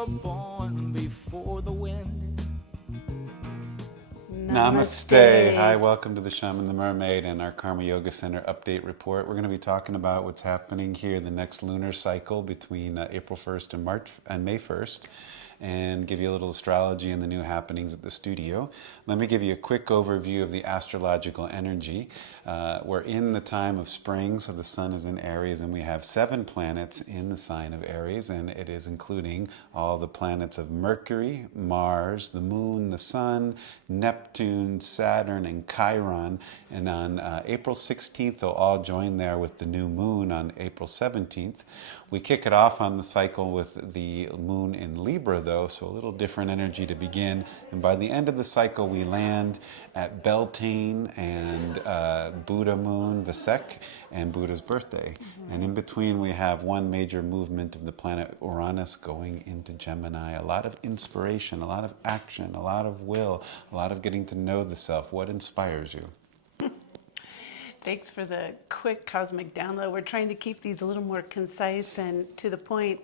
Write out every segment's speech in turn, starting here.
were born before the wind. Namaste. Hi, welcome to the Shaman the Mermaid and our Karma Yoga Center update report. We're going to be talking about what's happening here the next lunar cycle between April 1st and May 1st, and give you a little astrology and the new happenings at the studio. Let me give you a quick overview of the astrological energy. We're in the time of spring, so the sun is in Aries, and we have 7 planets in the sign of Aries, and it is including all the planets of Mercury, Mars, the Moon, the Sun, Neptune, Saturn, and Chiron. And on April 16th, they'll all join there with the new moon on April 17th. We kick it off on the cycle with the moon in Libra, though, so a little different energy to begin. And by the end of the cycle, we land at Beltane and Buddha moon, Vasek, and Buddha's birthday. And in between, we have one major movement of the planet Uranus going into Gemini. A lot of inspiration, a lot of action, a lot of will, a lot of getting to know the self. What inspires you? Thanks for the quick cosmic download. We're trying to keep these a little more concise and to the point.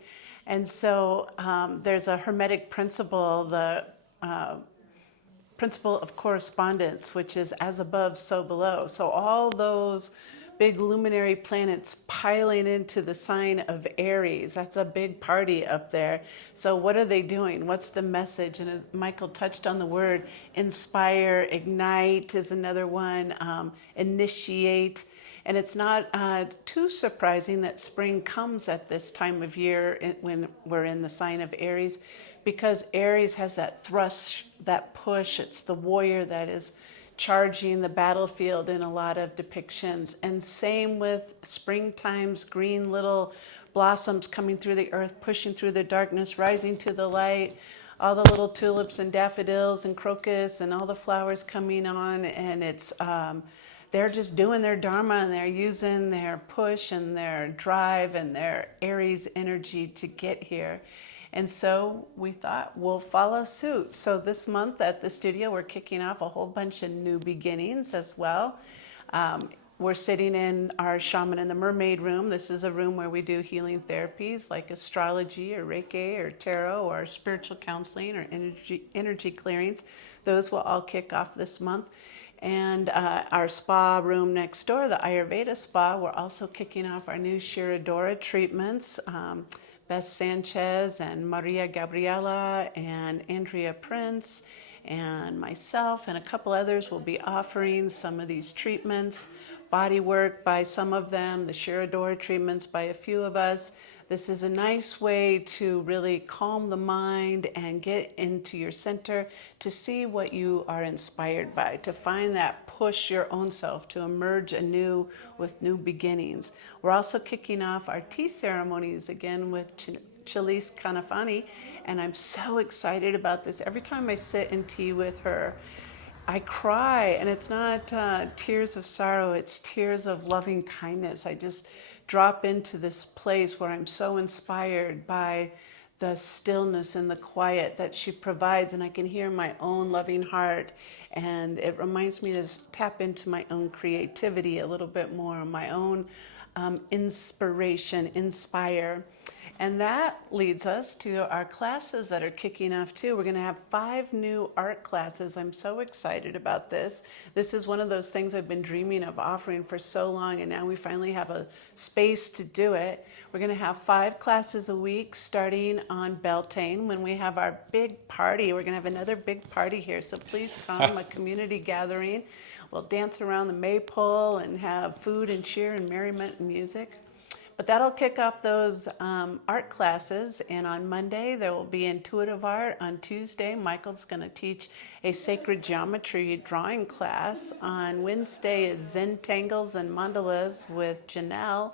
And so there's a Hermetic principle, the principle of correspondence, which is as above, so below. So all those big luminary planets piling into the sign of Aries, that's a big party up there. So what are they doing? What's the message? And as Michael touched on the word, inspire, ignite is another one, initiate. And it's not too surprising that spring comes at this time of year when we're in the sign of Aries, because Aries has that thrust, that push. It's the warrior that is charging the battlefield in a lot of depictions. And same with springtime's green little blossoms coming through the earth, pushing through the darkness, rising to the light, all the little tulips and daffodils and crocus and all the flowers coming on. And it's they're just doing their dharma, and they're using their push and their drive and their Aries energy to get here. And so we thought we'll follow suit. So this month at the studio, we're kicking off a whole bunch of new beginnings as well. We're sitting in our Shaman and the Mermaid room. This is a room where we do healing therapies like astrology or Reiki or tarot or spiritual counseling or energy clearings. Those will all kick off this month. And our spa room next door, the Ayurveda spa, we're also kicking off our new Shirodora treatments. Beth Sanchez and Maria Gabriela and Andrea Prince and myself and a couple others will be offering some of these treatments. Body work by some of them, the Shirodora treatments by a few of us. This is a nice way to really calm the mind and get into your center to see what you are inspired by, to find that push your own self to emerge anew with new beginnings. We're also kicking off our tea ceremonies again with Chalise Kanafani, and I'm so excited about this. Every time I sit in tea with her, I cry, and it's not tears of sorrow, it's tears of loving kindness. I just drop into this place where I'm so inspired by the stillness and the quiet that she provides, and I can hear my own loving heart, and it reminds me to tap into my own creativity a little bit more, my own inspiration, inspire. And that leads us to our classes that are kicking off too. We're going to have 5 new art classes. I'm so excited about this. This is one of those things I've been dreaming of offering for so long, and now we finally have a space to do it. We're going to have 5 classes a week starting on Beltane when we have our big party. We're going to have another big party here, so please come, a community gathering. We'll dance around the maypole and have food and cheer and merriment and music. But that'll kick off those art classes, and on Monday there will be intuitive art. On Tuesday, Michael's going to teach a sacred geometry drawing class. On Wednesday is Zen Tangles and Mandalas with Janelle,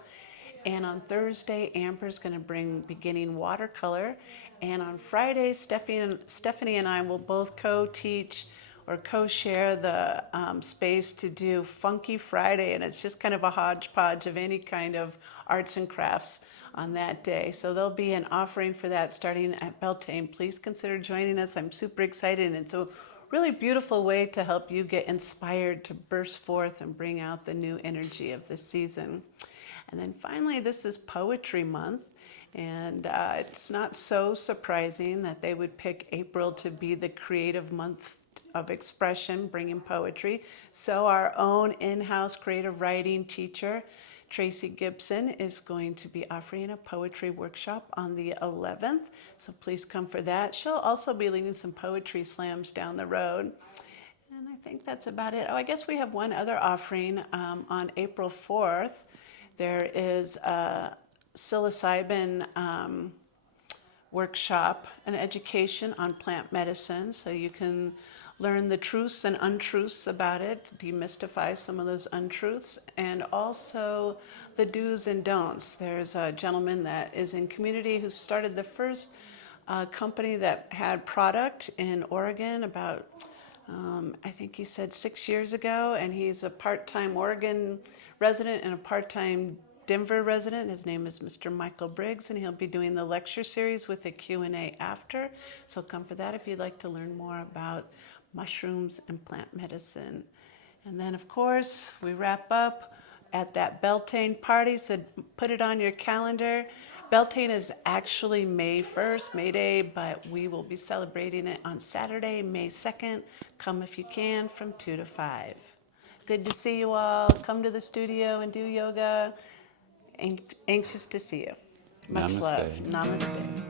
and on Thursday, Amber's going to bring beginning watercolor, and on Friday, Stephanie and I will both co-teach or co-share the space to do Funky Friday, and it's just kind of a hodgepodge of any kind of arts and crafts on that day. So there'll be an offering for that starting at Beltane. Please consider joining us. I'm super excited, and it's a really beautiful way to help you get inspired to burst forth and bring out the new energy of the season. And then finally, this is Poetry Month, And it's not so surprising that they would pick April to be the creative month of expression, bringing poetry. So our own in-house creative writing teacher, Tracy Gibson, is going to be offering a poetry workshop on the 11th. So please come for that. She'll also be leading some poetry slams down the road. And I think that's about it. Oh, I guess we have one other offering on April 4th. There is a psilocybin workshop, an education on plant medicine, so you can learn the truths and untruths about it, demystify some of those untruths, and also the do's and don'ts. There's a gentleman that is in community who started the first company that had product in Oregon about, I think he said 6 years ago, and he's a part-time Oregon resident and a part-time Denver resident. His name is Mr. Michael Briggs, and he'll be doing the lecture series with a Q&A after. So come for that if you'd like to learn more about mushrooms and plant medicine. And then, of course, we wrap up at that Beltane party, so put it on your calendar. Beltane is actually May 1st, May Day, but we will be celebrating it on Saturday, May 2nd. Come if you can from 2 to 5. Good to see you all. Come to the studio and do yoga. Anxious to see you. Much Namaste. love. Namaste.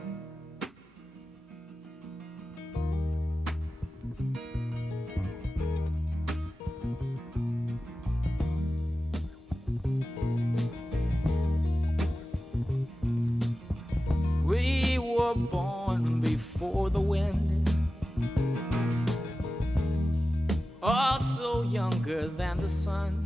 We were born before the wind, also younger than the sun.